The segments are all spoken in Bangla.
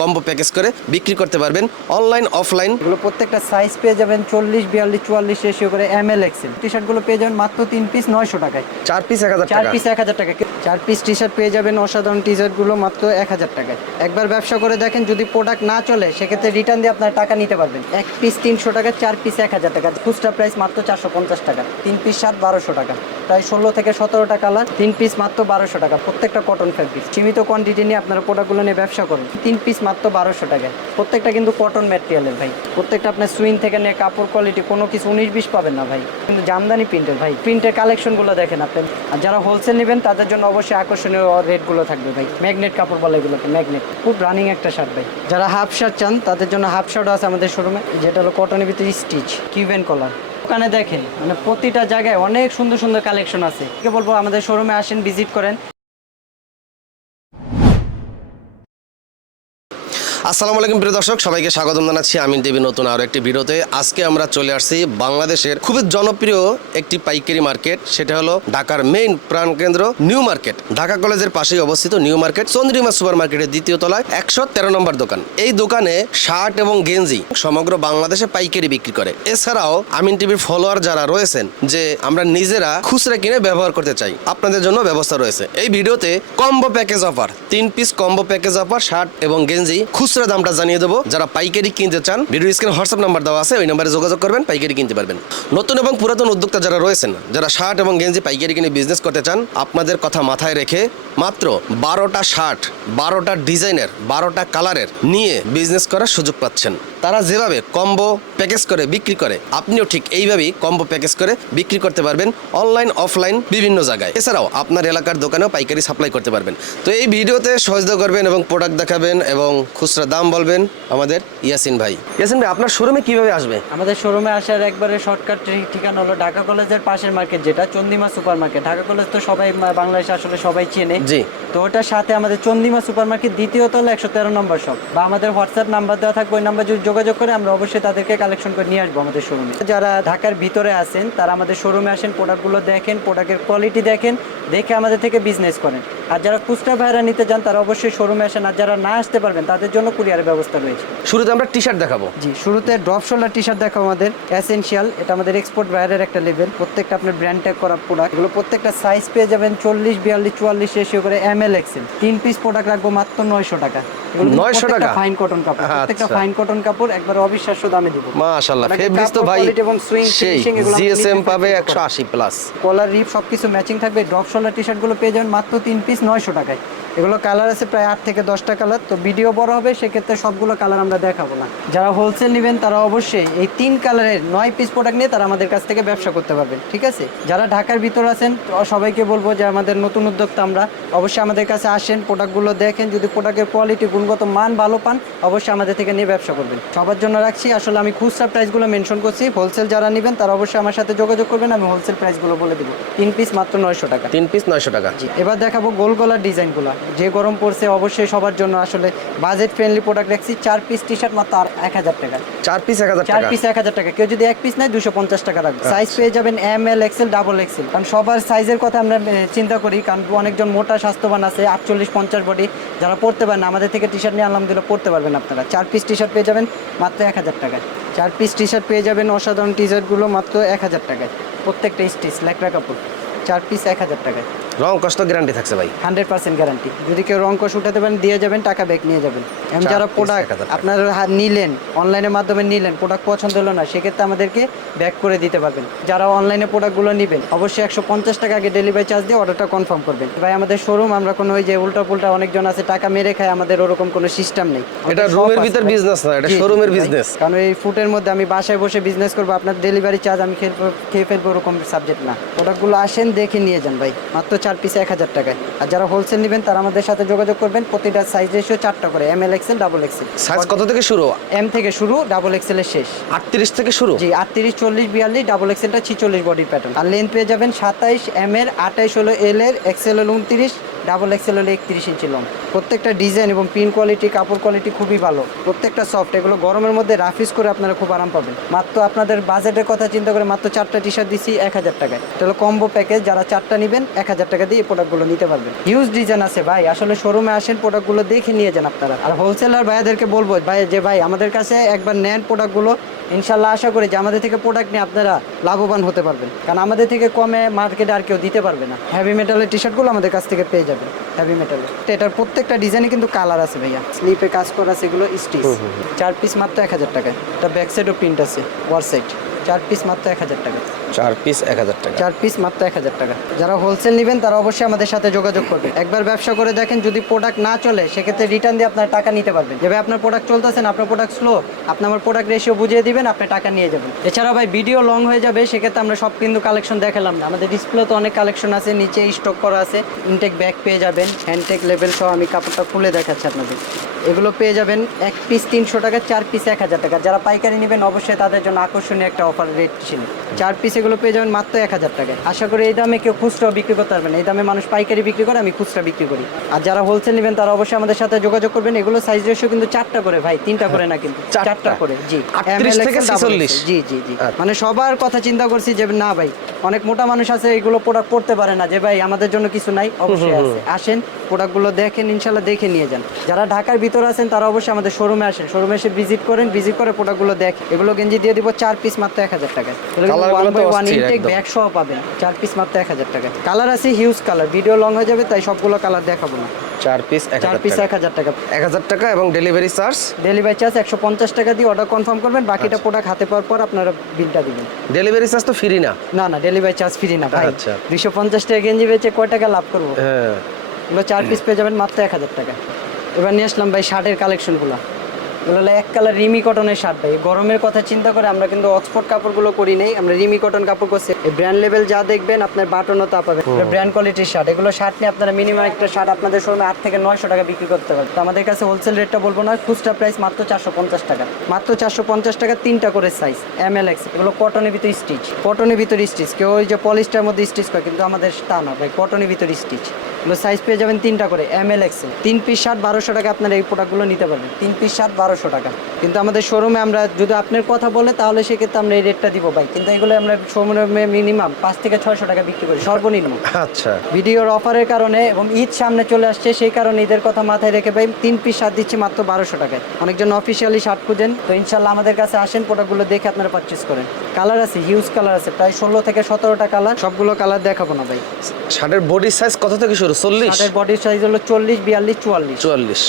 কম্বো প্যাকেজ করে বিক্রি করতে পারবেন অনলাইন অফলাইন। এগুলো প্রত্যেকটা সাইজ পেয়ে যাবেন চল্লিশ বিয়াল্লিশ চুয়াল্লিশ রেশিও করে এম এল এক্সেল টি শার্টগুলো পেয়ে যাবেন মাত্র তিন পিস নয়শো টাকায়। চার পিস এক হাজার চার পিস এক হাজার টাকা। চার পিস টি শার্ট পেয়ে যাবেন অসাধারণ টি শার্টগুলো মাত্র এক হাজার টাকায়। একবার ব্যবসা করে দেখেন যদি প্রোডাক্ট না চলে সেক্ষেত্রে রিটার্ন দিয়ে আপনার টাকা নিতে পারবেন। এক পিস তিনশো টাকা চার পিস এক হাজার টাকা। খুচরা প্রাইস মাত্র চারশো পঞ্চাশ টাকা। তিন পিস সাত বারোশো টাকা। প্রায় ষোলো থেকে সতেরো টাকা কালার তিন পিস মাত্র বারোশো টাকা। প্রত্যেকটা কটন ফ্যাব্রিক সীমিত কোয়ান্টিটি নিয়ে আপনারা প্রোডাক্টগুলো নিয়ে ব্যবসা করুন। তিন পিস মাত্র বারোশো টাকা। প্রত্যেকটা কিন্তু কটন ম্যাটেরিয়ালের ভাই। প্রত্যেকটা আপনার সুইং থেকে নিয়ে কাপড় কোয়ালিটি কোনো কিছু উনিশ বিশ পাবেন না ভাই। কিন্তু জামদানি প্রিন্টের ভাই। প্রিন্টের কালেকশনগুলো দেখেন আপনি। আর যারা হোলসেল নেবেন, তাদের জন্য অবশ্যই আকর্ষণীয় রেটগুলো থাকবে ভাই। ম্যাগনেট কাপড় বলে এগুলোকে ম্যাগনেট খুব রানিং একটা শার্ট ভাই। যারা হাফ শার্ট চান, তাদের জন্য হাফ শার্ট আছে আমাদের শোরুমে যেটা হলো কটনের ভিতরে স্টিচ কিউবেন কলার ওখানে দেখেন মানে প্রতিটা জায়গায় অনেক সুন্দর সুন্দর কালেকশন আছে। বলব, আমাদের শোরুমে আসেন ভিজিট করেন। আসসালামু আলাইকুম প্রিয় দর্শক, সবাইকে স্বাগতম জানাচ্ছি আমিন টিভি নতুন আরও একটি ভিডিওতে। আজকে আমরা চলে আসছি বাংলাদেশের খুবই জনপ্রিয় একটি পাইকারি মার্কেট, সেটা হলো ঢাকার মেইন প্রাণকেন্দ্র নিউ মার্কেট। ঢাকা কলেজের পাশেই অবস্থিত নিউ মার্কেট, চন্দ্রিমা সুপার মার্কেটের দ্বিতীয় তলায় একশো তেরো নম্বর দোকান। এই দোকানে শার্ট এবং গেঞ্জি সমগ্র বাংলাদেশে পাইকারি বিক্রি করে। এছাড়াও আমিন টিভির ফলোয়ার যারা রয়েছেন, যে আমরা নিজেরা খুচরা কিনে ব্যবহার করতে চাই, আপনাদের জন্য ব্যবস্থা রয়েছে। এই ভিডিওতে কম্বো প্যাকেজ অফার তিন piece combo package offer shirt এবং গেঞ্জি খুচরা দামটা জানিয়ে দেবো। যারা পাইকারি কিনতে চান, ভিডিও স্ক্রিনে হোয়াটসঅ্যাপ নাম্বার দেওয়া আছে, ওই নাম্বারে যোগাযোগ করবেন, পাইকারি কিনতে পারবেন। নতুন এবং পুরাতন উদ্যোক্তা যারা রয়েছেন, যারা শার্ট এবং গেঞ্জি পাইকারি কিনে বিজনেস করতে চান, আপনাদের কথা মাথায় রেখে মাত্র বারোটা শার্ট বারোটা ডিজাইনের, বারোটা কালারের নিয়ে বিজনেস করার সুযোগ পাচ্ছেন। তারা যেভাবে কম্বো প্যাকেজ করে, বিক্রি করে, আপনিও ঠিক এইভাবেই কম্বো প্যাকেজ করে বিক্রি করতে পারবেন অনলাইন অফলাইন বিভিন্ন জায়গায়। এছাড়াও আপনার এলাকার দোকানেও পাইকারি সাপ্লাই করতে পারবেন। তো এই ভিডিওতে সহযোগিতা করবেন এবং প্রোডাক্ট দেখাবেন এবং খুচরা দাম বলবেন আমাদের ইয়াসিন ভাই। ইয়াসিন ভাই আপনার শোরুমে কীভাবে আসবে? আমাদের শোরুমে আসার একবারে শর্টকাট ঠিকানা হলো ঢাকা কলেজের পাশের মার্কেট যেটা Chandima super market Dhaka college তো সবাই বাংলাদেশে আসলে সবাই চেনে। জি। তো ওটার সাথে আমাদের চন্দিমা সুপার মার্কেট দ্বিতীয় তলা একশো তেরো নম্বর শপ বা আমাদের হোয়াটসঅ্যাপ নাম্বার দেওয়া থাকবে ওই নাম্বার যদি যোগাযোগ করে আমরা অবশ্যই তাদেরকে কালেকশন করে নিয়ে আসব আমাদের শোরুমে যারা ঢাকার ভিতরে আছেন তারা আমাদের শোরুমে আসেন প্রোডাক্টগুলো দেখেন প্রোডাক্টের কোয়ালিটি দেখেন দেখে আমাদের থেকে বিজনেস করেন। আর যারা খুচরা ভাইরা নিতে চান তারা অবশ্যই শোরুমে আসেন আর যারা না আসতে পারবেন তাদের জন্য কুরিয়ারের ব্যবস্থা রয়েছে। শুরুতে আমরা টি শার্ট দেখাবো। জি শুরুতে ড্রপ শোল্ডার টি শার্ট দেখাবো আমাদের এসেনশিয়াল এটা আমাদের এক্সপোর্ট ভাইরের একটা লেভেল প্রত্যেকটা আপনার ব্র্যান্ড ট্যাগ করা প্রোডাক্ট এগুলো প্রত্যেকটা সাইজ পেয়ে যাবেন চল্লিশ বিয়াল্লিশ চুয়াল্লিশ রেশিও করে এম এল এক্সেল তিন পিস প্রোডাক্ট রাখব মাত্র নয়শো টাকা। 900 টাকা? ফাইন কটন কাপড় প্রত্যেকটা আচ্ছা। ফাইন কটন কাপড় একবার অবিশ্বাস্য দামে দিব। মাশাআল্লাহ মানে ফেব্রিক্স তো ভাই এবং সুইং finishing এগুলো জিএসএম পাবে feel একশো আশি প্লাস কলার রিপ সবকিছু ম্যাচিং থাকবে। ড্রপ শোল্ডার টি-শার্টগুলো পেয়ে যাবেন মাত্র তিন পিস নয়শো টাকায়। এগুলো কালার আছে প্রায় আট থেকে দশটা কালার তো ভিডিও বড় হবে সেক্ষেত্রে সবগুলো কালার আমরা দেখাবো না। যারা হোলসেল নেবেন তারা অবশ্যই এই তিন কালারের নয় পিস প্রোডাক্ট নিয়ে তারা আমাদের কাছ থেকে ব্যবসা করতে পারবেন ঠিক আছে? যারা ঢাকার ভিতর আছেন সবাইকে বলব যে আমাদের নতুন উদ্যোক্তা আমরা অবশ্যই আমাদের কাছে আসেন প্রোডাক্টগুলো দেখেন যদি প্রোডাক্টের কোয়ালিটি গুণগত মান ভালো পান অবশ্যই আমাদের থেকে নিয়ে ব্যবসা করবেন। সবার জন্য রাখছি আসলে আমি খুচরা প্রাইসগুলো মেনশন করছি হোলসেল যারা নেবেন তারা অবশ্যই আমার সাথে যোগাযোগ করবেন আমি হোলসেল প্রাইসগুলো বলে দেবো। তিন পিস মাত্র নয়শো টাকা। তিন পিস নয়শো টাকা। এবার দেখাবো গোল গলার ডিজাইনগুলো যে গরম পড়ছে অবশ্যই সবার জন্য আসলে বাজেট ফ্রেন্ডলি প্রোডাক্ট রাখছি। চার পিস টি শার্ট মাত্র আর এক হাজার টাকা। চার পিস এক হাজার চার পিস এক হাজার টাকা। কেউ যদি এক পিস নেয় দুশো পঞ্চাশ টাকা রাখবে। সাইজ পেয়ে যাবেন M L XL double XL কারণ সবার সাইজের কথা আমরা চিন্তা করি। কারণ অনেকজন মোটা স্বাস্থ্যবান আছে আটচল্লিশ পঞ্চাশ বডি যারা পড়তে পারেন না, আমাদের থেকে টি শার্ট নিয়ে আলহামদুলিল্লাহ পড়তে পারবেন আপনারা। চার পিস টি শার্ট পেয়ে যাবেন মাত্র এক হাজার টাকায়। চার পিস টি শার্ট পেয়ে যাবেন অসাধারণ টি শার্টগুলো মাত্র এক হাজার টাকায়। প্রত্যেকটা স্টিচ ল্যাকড়া কাপড়। চার পিস এক হাজার টাকায়। রং কষ্ট গ্যারান্টি থাকছে ভাই। হান্ড্রেড পার্সেন্ট গ্যারান্টি যদি কেউ রং কষ উঠাতে পারেন দিয়ে যাবেন টাকা ব্যাক নিয়ে যাবেন। এবং যারা প্রোডাক্ট 1000 টাকা। আপনার নিলেন অনলাইনের মাধ্যমে নিলেন প্রোডাক্ট পছন্দ হলো না সেক্ষেত্রে আমাদেরকে ব্যাক করে দিতে পারবেন। যারা অনলাইনে প্রোডাক্টগুলো নেবেন অবশ্যই একশো পঞ্চাশ টাকা আগে ডেলিভারি চার্জ দিয়ে অর্ডারটা কনফার্ম করবেন। ভাই আমাদের শোরুম আমরা কোনো ওই যে উল্টা পুল্টা অনেকজন আছে টাকা মেরে খায় আমাদের ওরকম কোনো সিস্টেম নেই। এটা রুমের ভিতর business না, এটা শোরুমের business। কারণ এই ফুটের মধ্যে আমি বাসায় বসে বিজনেস করব আপনার ডেলিভারি চার্জ আমি খেয়ে ফেলব ওরকম সাবজেক্ট না। প্রোডাক্টগুলো আসেন দেখে নিয়ে যান ভাই। মাত্র চার পিসে এক হাজার টাকায়। আর যারা হোলসেল নেবেন তারা আমাদের সাথে যোগাযোগ করবেন। প্রতিটা সাইজ রেশিও চারটা করে M L XL double XL size কত থেকে শুরু? এম থেকে শুরু ডাবল এক্সেলের শেষ। আটত্রিশ থেকে শুরু? জি আটত্রিশ চল্লিশ বিয়াল্লিশ ডাবল এক্সেলটা ছিচল্লিশ বডি প্যাটার্ন আর লেন্থ পেয়ে যাবেন সাতাইশ এম এর আঠাইশ হলো এল এর এক্সেল হলো উনত্রিশ ডাবল এক্সেল হলে একত্রিশ ইঞ্চি লং প্রত্যেকটা ডিজাইন এবং প্রিন্ট কোয়ালিটি কাপড় কোয়ালিটি খুবই ভালো। প্রত্যেকটা সফট এগুলো গরমের মধ্যে রাফিস করে আপনারা খুব আরাম পাবেন। মাত্র আপনাদের বাজেটের কথা চিন্তা করে মাত্র চারটা টি শার্ট দিচ্ছি এক হাজার টাকায়। তাহলে কম্বো প্যাকেজ যারা চারটা নেবেন, এক হাজার টাকা দিয়ে এই প্রোডাক্টগুলো নিতে পারবেন। হিউজ ডিজাইন আছে ভাই, আসলে শোরুমে আসেন প্রোডাক্টগুলো দেখে নিয়ে যান আপনারা। আর হোলসেলার ভাইয়াদেরকে বলব, ভাই, যে ভাই, আমাদের কাছে একবার নেন প্রোডাক্টগুলো ইনশাল্লাহ আশা করি যে আমাদের থেকে প্রোডাক্ট নিয়ে আপনারা লাভবান হতে পারবেন। কারণ আমাদের থেকে কমে মার্কেটে আর কেউ দিতে পারবে না। হেভি মেটালের টি শার্টগুলো আমাদের কাছ থেকে পেয়ে যাবেন হেভি মেটালের এটার প্রত্যেকটা ডিজাইনে কিন্তু কালার আছে ভাইয়া। স্লিপে কাজ করা আছে এগুলো স্টিচ চার পিস মাত্র এক হাজার টাকায়। এটা ব্যাক সাইডও প্রিন্ট আছে ওয়ার সাইড চার পিস মাত্র এক হাজার টাকা। চার পিস এক হাজার টাকা। চার পিস মাত্র এক হাজার টাকা। যারা হোলসেল নেবেন তারা অবশ্যই আমাদের সাথে যোগাযোগ করবে একবার ব্যবসা করে দেখেন যদি প্রোডাক্ট না চলে সেক্ষেত্রে রিটার্ন দিয়ে আপনার টাকা নিতে পারবেন। যেভাবে আপনার প্রোডাক্ট চলতেছেন আপনার প্রোডাক্ট স্লো আপনি আমার প্রোডাক্ট রেশিও বুঝিয়ে দিবেন আপনি টাকা নিয়ে যাবেন। এছাড়া ভাই ভিডিও লং হয়ে যাবে সেক্ষেত্রে আমরা সব কিন্তু কালেকশন দেখালাম না। আমাদের ডিসপ্লে তো অনেক কালেকশন আছে নিচে স্টক করা আছে ইনটেক ব্যাগ পেয়ে যাবেন হ্যান্ডটেক লেভেল সহ আমি কাপড়টা খুলে দেখাচ্ছি আপনাদের। এগুলো পেয়ে যাবেন এক পিস তিনশো টাকা চার পিস এক হাজার টাকা। যারা পাইকারি নেবেন অবশ্যই তাদের জন্য আকর্ষণীয় একটা অফার রেট ছিল। চার পিস এগুলো পেয়ে যাবেন মাত্র এক হাজার টাকায়। আশা করি এই দামে কেউ খুচরাও বিক্রি করতে পারবেন এই দামে মানুষ পাইকারি বিক্রি করে আমি খুচরা বিক্রি করি। আর যারা হোলসেল নেবেন তারা অবশ্যই আমাদের সাথে যোগাযোগ করবেন। এগুলো সাইজ রেশিও কিন্তু চারটা করে ভাই তিনটা করে না কিন্তু। চারটা? করে জি। 38 থেকে ML, XL, 46 জি জি জি। আচ্ছা। মানে সবার কথা চিন্তা করছি যে না ভাই অনেক মোটা মানুষ আছে এগুলো প্রোডাক্ট পড়তে পারে না। যে ভাই আমাদের জন্য কিছু নাই অবশ্যই আসেন প্রোডাক্টগুলো দেখেন ইনশাল্লাহ দেখে নিয়ে যান। যারা ঢাকার ভিতরে আছেন তারা অবশ্যই আমাদের শোরুমে আসেন। শোরুমে এসে ভিজিট করেন ভিজিট করে প্রোডাক্টগুলো দেখ এগুলো গেঞ্জি দিয়ে দিব চার পিস মাত্র এক হাজার টাকায়। ওয়ান ইনটেক ব্যাগ সহ পাবেন। চার পিস মাত্র এক হাজার টাকা কালার আছে হিউজ কালার ভিডিও লং হয়ে যাবে তাই সবগুলো কালার দেখাবো না। চার পিস চার পিস এক হাজার টাকা। এক হাজার টাকা এবং ডেলিভারি চার্জ ডেলিভারি চার্জ একশো পঞ্চাশ টাকা দিয়ে অর্ডার কনফার্ম করবেন বাকিটা প্রোডাক্ট হাতে পাওয়ার পর আপনারা বিলটা দিবেন। ডেলিভারি চার্জ তো ফ্রি না? না না ডেলিভারি চার্জ ফ্রি না ভাই। আচ্ছা। দুশো পঞ্চাশ টাকা গেঞ্জি বেচে কয় টাকা লাভ করব? হ্যাঁ। এগুলো চার পিস পেয়ে যাবেন মাত্র এক হাজার টাকা এবার নিয়ে আসলাম ভাই শার্টের কালেকশনগুলো এগুলো হলো এক কালার রিমি কটনের শার্ট ভাই। গরমের কথা চিন্তা করে আমরা কিন্তু অক্সফোর্ড কাপড়গুলো করি নেই আমরা রিমি কটন কাপড় করছি। এই ব্র্যান্ড লেভেল যা দেখবেন আপনার বাটনও তা পাবেন। ব্র্যান্ড কোয়ালিটির শার্ট। এগুলো শার্ট নিয়ে আপনারা মিনিমাম একটা শার্ট আপনাদের শোরুমে আট থেকে নয়শো টাকা বিক্রি করতে পারবেন। তো আমাদের কাছে হোলসেল রেটটা বলব না খুচরা প্রাইস মাত্র চারশো পঞ্চাশ টাকা। মাত্র চারশো পঞ্চাশ টাকা তিনটা করে সাইজ এম এল এক্স এগুলো কটনের ভিতরে স্টিচ কটনের ভিতরে স্টিচ কেউ ওই যে পলিস্টার মধ্যে স্টিচ করে কিন্তু আমাদের তা না ভাই কটনের ভিতরে স্টিচ এগুলো সাইজ পেয়ে যাবেন তিনটা করে এম এল এক্সেল তিন পিস শার্ট বারোশো টাকা আপনারা এই প্রোডাক্টগুলো নিতে পারবেন। তিন পিস শার্ট বারোশো টাকা। কিন্তু আমাদের শোরুমে আমরা যদি আপনার কথা বলে তাহলে সেক্ষেত্রে আমরা এই রেটটা দিব ভাই। কিন্তু এগুলো আমরা শোরুমে মিনিমাম পাঁচ থেকে ছয়শো টাকা বিক্রি করি সর্বনিম্ন। আচ্ছা। ভিডিওর অফারের কারণে এবং ঈদ সামনে চলে আসছে সেই কারণে ঈদের কথা মাথায় রেখে ভাই তিন পিস শার্ট দিচ্ছি মাত্র বারোশো টাকায়। অনেকজন অফিসিয়ালি শার্ট খুঁজেন। তো ইনশাল্লাহ আমাদের কাছে আসেন প্রোডাক্টগুলো দেখে আপনারা পারচেস করেন। কালার আছে হিউজ কালার আছে প্রায় ষোলো থেকে সতেরোটা কালার সবগুলো কালার দেখাবো না ভাই। শার্টের বডি সাইজ কত থেকে শুরু? চল্লিশ? শার্টের বডির সাইজ হলো চল্লিশ বিয়াল্লিশ চুয়াল্লিশ। চুয়াল্লিশ।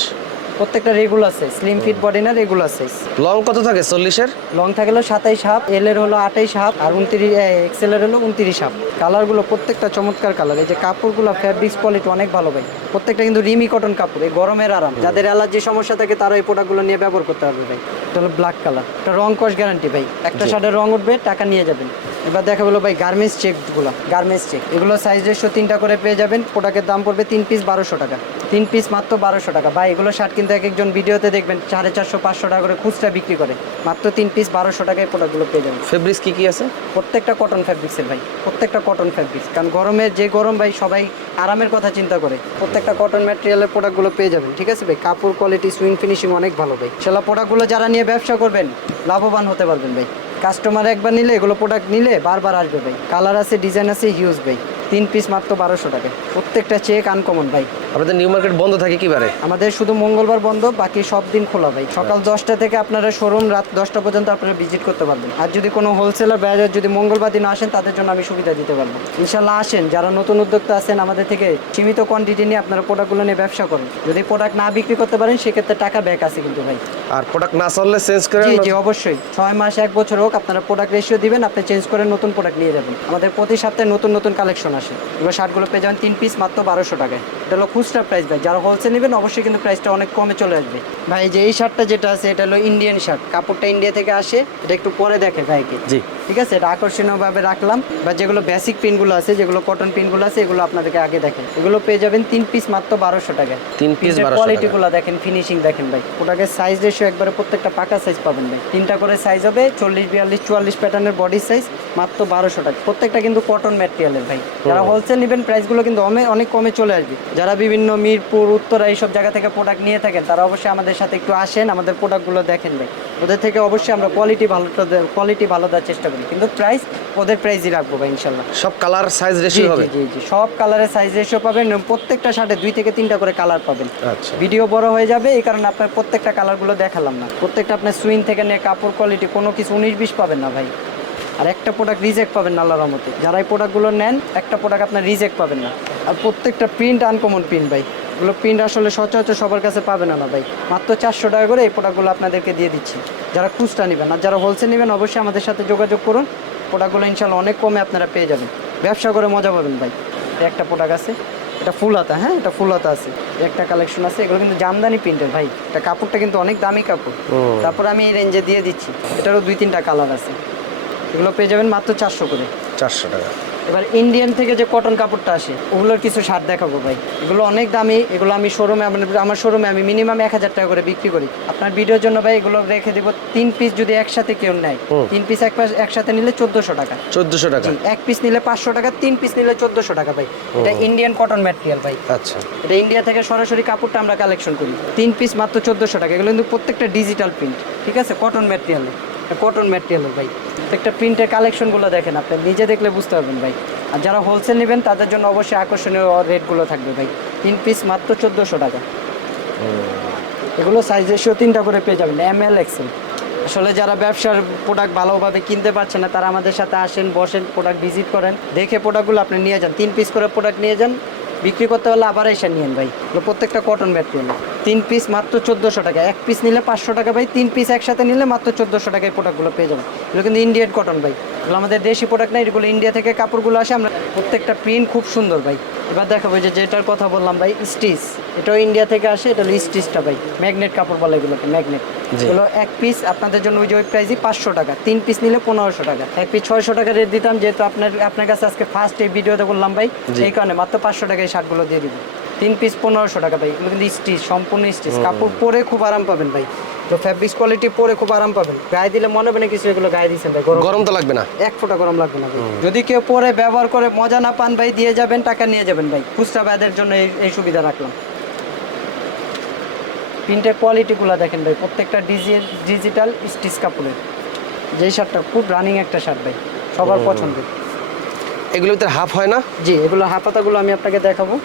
প্রত্যেকটা regular size slim fit body না রেগুলার সাইজ লং কত থাকে? চল্লিশের? লং থাকে হলো সাতাইশ হাফ এল এর হলো আঠাইশ হাফ আর উনত্রিশ এক্সেল এর হলো উনত্রিশ হাফ কালারগুলো প্রত্যেকটা চমৎকার কালার এই যে কাপড়গুলো ফ্যাব্রিক্স কোয়ালিটি অনেক ভালো ভাই। প্রত্যেকটা কিন্তু রিমি কটন কাপড় এই গরমের আরাম। যাদের অ্যালার্জি সমস্যা থাকে তারা এই প্রোডাক্টগুলো নিয়ে ব্যবহার করতে পারবে ভাই। এটা হলো ব্ল্যাক কালার এটা রং কস গ্যারান্টি ভাই। একটা শার্টের রং উঠবে টাকা নিয়ে যাবেন। এবার দেখা হলো ভাই গার্মেন্টস চেকগুলো গার্মেন্টস চেক এগুলো সাইজ রেশো তিনটা করে পেয়ে যাবেন। প্রোডাক্টের দাম পড়বে তিন পিস বারোশো টাকা। তিন পিস মাত্র বারোশো টাকা। ভাই এগুলো শার্ট কিন্তু এক একজন ভিডিওতে দেখবেন সাড়ে চারশো পাঁচশো টাকা করে খুচরা বিক্রি করে। মাত্র তিন পিস বারোশো টাকায় প্রোডাক্টগুলো পেয়ে যাবেন। ফেব্রিক্স কী কী আছে? প্রত্যেকটা কটন ফ্যাব্রিক্সের ভাই প্রত্যেকটা কটন ফ্যাব্রিক্স কারণ গরমের যে গরম ভাই সবাই আরামের কথা চিন্তা করে। প্রত্যেকটা কটন ম্যাটেরিয়ালের প্রোডাক্টগুলো পেয়ে যাবেন ঠিক আছে ভাই? কাপড় কোয়ালিটি সুইং ফিনিশিং অনেক ভালো ভাই। সেলা প্রোডাক্টগুলো যারা নিয়ে ব্যবসা করবেন লাভবান হতে পারবেন ভাই। কাস্টমার একবার নিলে এগুলো প্রোডাক্ট নিলে বারবার আসবে ভাই। কালার আছে ডিজাইন আছে হিউজ ভাই। তিন পিস মাত্র বারোশো টাকা। প্রত্যেকটা চেক আনকমন ভাই। আপনাদের নিউ মার্কেট বন্ধ থাকে কি বারে? আমাদের শুধু মঙ্গলবার বন্ধ বাকি সব দিন খোলা ভাই। সকাল দশটা থেকে আপনারা শোরুম রাত দশটা পর্যন্ত আপনারা ভিজিট করতে পারবেন। আর যদি কোনো হোলসেলার বাজার যদি মঙ্গলবার দিন আসেন তাদের জন্য আমি সুবিধা দিতে পারব। ইনশাল্লাহ আসেন যারা নতুন উদ্যোক্তা আছেন আমাদের থেকে সীমিত কোয়ান্টিটি নিয়ে আপনারা প্রোডাক্টগুলো নিয়ে ব্যবসা করুন। যদি প্রোডাক্ট না বিক্রি করতে পারেন সেক্ষেত্রে টাকা ব্যাক আছে কিন্তু ভাই। আর প্রোডাক্ট না চললে চেঞ্জ করে জি জি অবশ্যই। ছয় মাস এক বছর হোক আপনারা প্রোডাক্ট রেশিও দিবেন আপনি চেঞ্জ করে নতুন প্রোডাক্ট নিয়ে যাবেন। আমাদের প্রতি সপ্তাহে নতুন নতুন কালেকশন আসে। এগুলো শার্টগুলো পেয়ে যাবেন তিন পিস মাত্র বারোশো টাকায়। এটা হলো খুচরা প্রাইস ভাই। যারা হোলসেল নেবেন অবশ্যই কিন্তু প্রাইসটা অনেক কমে চলে আসবে। ভাই যে এই শার্টটা যেটা আছে এটা হলো ইন্ডিয়ান শার্ট কাপড়টা ইন্ডিয়া থেকে আসে। এটা একটু পরে দেখে ভাইকে। জি। ঠিক আছে? এটা আকর্ষণীয়ভাবে রাখলাম। বা যেগুলো বেসিক পিনগুলো আছে যেগুলো কটন পিনগুলো আছে এগুলো আপনাদেরকে আগে দেখেন। এগুলো পেয়ে যাবেন তিন পিস মাত্র বারোশো টাকায়। তিন পিস কোয়ালিটিগুলো দেখেন ফিনিশিং দেখেন ভাই। ওটাকে সাইজ রেশিও একবারে প্রত্যেকটা পাকা সাইজ পাবেন ভাই। তিনটা করে সাইজ হবে চল্লিশ বিয়াল্লিশ চুয়াল্লিশ প্যাটার্নের বডি সাইজ মাত্র বারোশো টাকা। প্রত্যেকটা কিন্তু কটন ম্যাটেরিয়ালের ভাই। যারা হোলসেল নেবেন প্রাইসগুলো কিন্তু অনেক কমে চলে আসবে। যারা বিভিন্ন মিরপুর উত্তরা এইসব জায়গা থেকে প্রোডাক্ট নিয়ে থাকেন তারা অবশ্যই আমাদের সাথে একটু আসেন আমাদের প্রোডাক্টগুলো দেখেন ভাই। ওদের থেকে অবশ্যই আমরা কোয়ালিটি ভালো কোয়ালিটি ভালো দেওয়ার চেষ্টা করি। কিন্তু প্রাইস ওদের প্রাইসই রাখব ভাই ইনশাল্লাহ। সব কালার সাইজ রেশিও হবে? জি জি। সব কালারের সাইজ রেশিও পাবেন এবং প্রত্যেকটা শার্টে দুই থেকে তিনটা করে কালার পাবেন। আচ্ছা। ভিডিও বড় হয়ে যাবে এই কারণে আপনার প্রত্যেকটা কালারগুলো দেখালাম না। প্রত্যেকটা আপনার সুইং থেকে নিয়ে কাপড় কোয়ালিটি কোনো কিছু উনিশ বিশ পাবেন না ভাই। আর একটা প্রোডাক্ট রিজেক্ট পাবেন না আল্লাহর রহমতে। যারা এই প্রোডাক্টগুলো নেন একটা প্রোডাক্ট আপনার রিজেক্ট পাবেন না। আর প্রত্যেকটা প্রিন্ট আনকমন প্রিন্ট ভাই। এগুলো প্রিন্ট আসলে সচরাচর সবার কাছে পাবে না না ভাই। মাত্র চারশো টাকা করে এই প্রোডাক্টগুলো আপনাদেরকে দিয়ে দিচ্ছি। যারা খুচরা নেবেন আর যারা হোলসেল নেবেন অবশ্যই আমাদের সাথে যোগাযোগ করুন। প্রোডাক্টগুলো ইনশাল্লাহ অনেক কমে আপনারা পেয়ে যাবেন। ব্যবসা করে মজা পাবেন ভাই। একটা প্রোডাক্ট আছে। এটা ফুল হাতা হ্যাঁ? এটা ফুল হাতা আছে। একটা কালেকশন আছে। এগুলো কিন্তু জামদানি প্রিন্টের ভাই। এটা কাপড়টা কিন্তু অনেক দামি কাপড়। তারপর আমি এই রেঞ্জে দিয়ে দিচ্ছি। এটারও দুই তিনটা কালার আছে। এগুলো পেয়ে যাবেন মাত্র চারশো করে। চারশো টাকা। এবার ইন্ডিয়ান থেকে যে কটন কাপড়টা আসে ওগুলোর কিছু সার দেখাবো ভাই। এগুলো অনেক দামি এগুলো আমি শোরুমে আমার শোরুমে আমি মিনিমাম এক হাজার টাকা করে বিক্রি করি। আপনার ভিডিওর জন্য ভাই এগুলো রেখে দেবো তিন পিস যদি একসাথে কেউ নেয় তিন পিস এক পাশ- একসাথে নিলে চোদ্দোশো টাকা। চোদ্দশো টাকা। এক পিস নিলে পাঁচশো টাকা তিন পিস নিলে চোদ্দশো টাকা ভাই। এটা ইন্ডিয়ান কটন ম্যাটেরিয়াল ভাই। আচ্ছা। এটা ইন্ডিয়া থেকে সরাসরি কাপড়টা আমরা কালেকশন করি। তিন পিস মাত্র চোদ্দশো টাকা। এগুলো কিন্তু প্রত্যেকটা ডিজিটাল প্রিন্ট ঠিক আছে? কটন ম্যাটেরিয়াল কটন ম্যাটেরিয়াল ভাই। প্রত্যেকটা প্রিন্টের কালেকশনগুলো দেখেন আপনি নিজে দেখলে বুঝতে পারবেন ভাই। আর যারা হোলসেল নেবেন তাদের জন্য অবশ্যই আকর্ষণীয় রেটগুলো থাকবে ভাই। তিন পিস মাত্র চোদ্দোশো টাকা। এগুলো সাইজ রেশিও তিনটা করে পেয়ে যাবেন এম এল এক্সেল আসলে যারা ব্যবসার প্রোডাক্ট ভালোভাবে কিনতে পারছে না তারা আমাদের সাথে আসেন বসেন প্রোডাক্ট ভিজিট করেন। দেখে প্রোডাক্টগুলো আপনি নিয়ে যান। তিন পিস করে প্রোডাক্ট নিয়ে যান বিক্রি করতে হলে আবার এসে নিয়েন ভাই। প্রত্যেকটা কটন ম্যাটেরিয়াল তিন পিস মাত্র চোদ্দোশো টাকা। এক পিস নিলে পাঁচশো টাকা ভাই তিন পিস একসাথে নিলে মাত্র চোদ্দোশো টাকায় প্রোডাক্টগুলো পেয়ে যাবেন। এগুলো কিন্তু ইন্ডিয়ান কটন ভাই। এগুলো আমাদের দেশি প্রোডাক্ট না এগুলো ইন্ডিয়া থেকে কাপড়গুলো আসে আমরা প্রত্যেকটা প্রিন্ট খুব সুন্দর ভাই। এবার দেখাবো যে যেটার কথা বললাম ভাই স্টিচ এটাও ইন্ডিয়া থেকে আসে এটা হলো স্টিচটা ভাই। ম্যাগনেট কাপড় বলে এগুলোকে ম্যাগনেট। এগুলো এক পিস আপনাদের জন্য ওই যে ওই প্রাইসই পাঁচশো টাকা। তিন পিস নিলে পনেরোশো টাকা। এক পিস ছয়শো টাকা রেট দিতাম যেহেতু আপনার আপনার কাছে আজকে ফার্স্ট এই ভিডিওতে বললাম ভাই। এই কারণে মাত্র পাঁচশো টাকায় শার্টগুলো দিয়ে দিব। তিন পিস পনেরোশো টাকা ভাই। এগুলো কিন্তু স্টিচ সম্পূর্ণ স্টিচ কাপড় পরে খুব আরাম পাবেন ভাই। তো ফ্যাব্রিক্স কোয়ালিটি পরে খুব আরাম পাবেন। গায়ে দিলে মনে হবে না কিছু এগুলো গায়ে দিচ্ছেন ভাই গরম। গরম তো লাগবে না? এক ফোঁটা গরম লাগবে না ভাই। যদি কেউ পরে ব্যবহার করে মজা না পান ভাই দিয়ে যাবেন টাকা নিয়ে যাবেন ভাই। খুচরা ব্যাদের জন্য এই এই সুবিধা রাখলাম। প্রিন্টের কোয়ালিটিগুলো দেখেন ভাই প্রত্যেকটা ডিজিটাল স্টিচ কাপড়ের। যেই শার্টটা খুব রানিং একটা শার্ট ভাই সবার পছন্দের। এগুলোর ভিতরে হাফ হয় না? জি এগুলো হাফ হাফাতাগুলো আমি আপনাকে দেখাবো।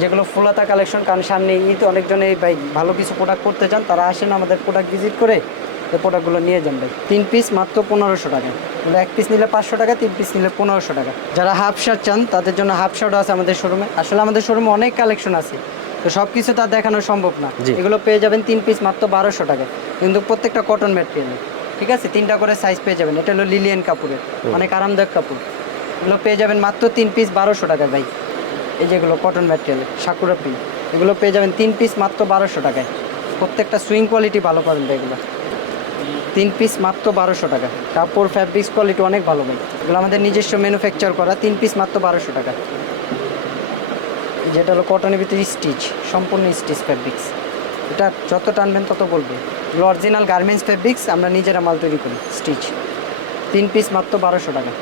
যেগুলো ফুলাতা কালেকশন কারণ সামনে ঈদ অনেকজনে এই ভাই ভালো কিছু প্রোডাক্ট করতে চান তারা আসেন আমাদের প্রোডাক্ট ভিজিট করে এই প্রোডাক্টগুলো নিয়ে যান ভাই। তিন পিস মাত্র পনেরোশো টাকা। এক পিস নিলে পাঁচশো টাকা তিন পিস নিলে পনেরোশো টাকা। যারা হাফ শার্ট চান তাদের জন্য হাফ শার্টও আছে আমাদের শোরুমে আসলে আমাদের শোরুমে অনেক কালেকশন আছে। তো সব কিছু তার দেখানো সম্ভব না। এগুলো পেয়ে যাবেন তিন পিস মাত্র বারোশো টাকা। কিন্তু প্রত্যেকটা কটন ম্যাটেরিয়াল ঠিক আছে? তিনটা করে সাইজ পেয়ে যাবেন। এটা হলো লিলিয়ান কাপড়ের অনেক আরামদায়ক কাপড়। এগুলো পেয়ে যাবেন মাত্র তিন পিস বারোশো টাকা ভাই। এই যেগুলো কটন ম্যাটেরিয়াল সাকুরা প্রিন্ট এগুলো পেয়ে যাবেন তিন পিস মাত্র বারোশো টাকায়। প্রত্যেকটা সুইং কোয়ালিটি ভালো পাবেন এগুলো। তিন পিস মাত্র বারোশো টাকা। কাপড় ফ্যাব্রিক্স কোয়ালিটি অনেক ভালো ভাই। এগুলো আমাদের নিজস্ব ম্যানুফ্যাকচার করা, তিন পিস মাত্র বারোশো টাকা। যেটা হলো কটনের ভিতরে স্টিচ সম্পূর্ণ স্টিচ ফ্যাব্রিক্স এটা যত টানবেন তত বলবে। অরিজিনাল গার্মেন্টস ফ্যাব্রিক্স আমরা নিজেরা মাল তৈরি করি স্টিচ তিন পিস মাত্র বারোশো টাকা।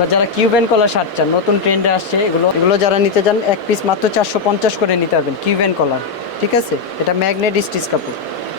এবার যারা কিউবেন কলার শার্ট চান, নতুন ট্রেন্ডে আসছে, এগুলো এগুলো যারা নিতে চান, এক পিস মাত্র চারশো পঞ্চাশ করে নিতে পারবেন কিউবেন কলার। ঠিক আছে? এটা ম্যাগনেট স্টিচ কাপড়।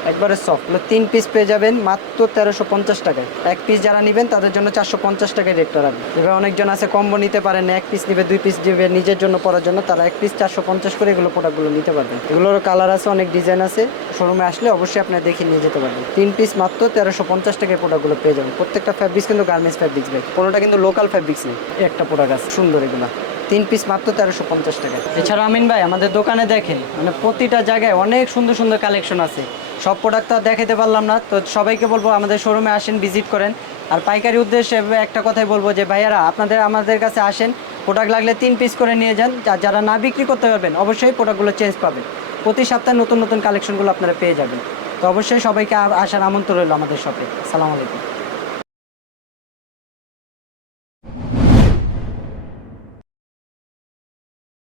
একবারে সফট এগুলো তিন পিস পেয়ে যাবেন মাত্র তেরোশো পঞ্চাশ টাকায়। এক পিস যারা নেবেন, তাদের জন্য চারশো পঞ্চাশ টাকায় রেটটা রাখবে এবার অনেকজন আছে কম্বো নিতে পারেন, এক পিস নেবে, দুই পিস নেবে, নিজের জন্য পরার জন্য, তারা এক পিস চারশো পঞ্চাশ করে এগুলো প্রোডাক্টগুলো নিতে পারবেন। এগুলোর কালার আছে, অনেক ডিজাইন আছে। শোরুমে আসলে অবশ্যই আপনারা দেখে নিয়ে যেতে পারবেন। তিন পিস মাত্র তেরোশো পঞ্চাশ টাকায় প্রোডাক্টগুলো পেয়ে যাবেন। প্রত্যেকটা ফ্যাব্রিক্স কিন্তু গার্মেন্টস ফ্যাব্রিক্স ভাই। কোনোটা কিন্তু লোকাল ফ্যাব্রিক্স নেই। একটা প্রোডাক্ট আছে, সুন্দর এগুলো। তিন পিস মাত্র তেরোশো পঞ্চাশ টাকা। এছাড়া আমিন ভাই, আমাদের দোকানে দেখেন মানে প্রতিটা জায়গায় অনেক সুন্দর সুন্দর কালেকশন আছে। সব প্রোডাক্ট তো দেখাতে পারলাম না, তো সবাইকে বলব আমাদের শোরুমে আসেন ভিজিট করেন। আর পাইকারি উদ্দেশ্যে একটা কথাই বলব যে, ভাইয়ারা, আপনাদের, আমাদের কাছে আসেন প্রোডাক্ট লাগলে তিন পিস করে নিয়ে যান। যারা না বিক্রি করতে পারবেন, অবশ্যই প্রোডাক্টগুলো চেঞ্জ পাবেন। প্রতি সপ্তাহে নতুন নতুন কালেকশনগুলো আপনারা পেয়ে যাবেন। তো অবশ্যই সবাইকে আসার আমন্ত্রণ রইল আমাদের শপে সালাম আলাইকুম।